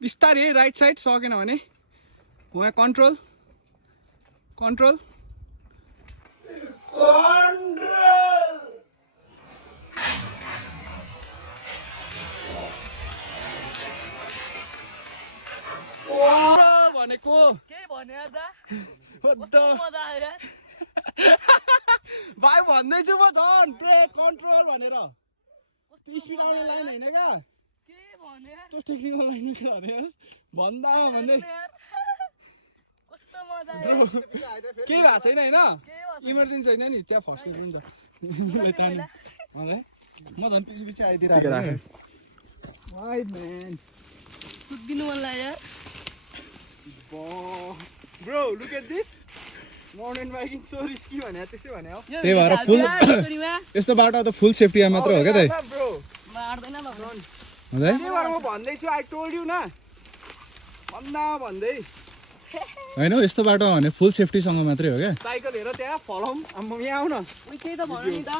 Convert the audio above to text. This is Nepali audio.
बिस्तारै राइट साइड सकेन भने यहाँ कन्ट्रोल कन्ट्रोल भनेको के भन्यो यार दा कस्तो मजा आयो यार भाइ भन्दैछु म झन् ब्रेक कन्ट्रोल भनेर स्पिड आउने लाइन होइन क्या के भन्यो यार त्यो टेक्निकल लाइन अरे भन्दा भन्दै कस्तो मजा आयो केही भएको छैन होइन इमर्जेन्सी छैन नि त्यहाँ फस्किनु हुन्छ मलाई म झन् पछि पछि आइदिएर वाइड म्यान सुत्दिनु मन लाग्यो यार bro look at this mountain biking so risky भने त्यसै भने हो त्यही भएर फुल यस्तो बाटो त फुल सेफ्टी मात्र हो क्या त ब्रो मार्दैन बाबु हुँदै त्यही भएर म भन्दैछु आई टोल्ड यु न भन्दै होइन हौ यस्तो बाटो भने फुल सेफ्टीसँग मात्रै हो क्या साइकल हेर त्यहाँ फलाउँ अब यहाँ आऊ न उही त्यही त भन्नु नि त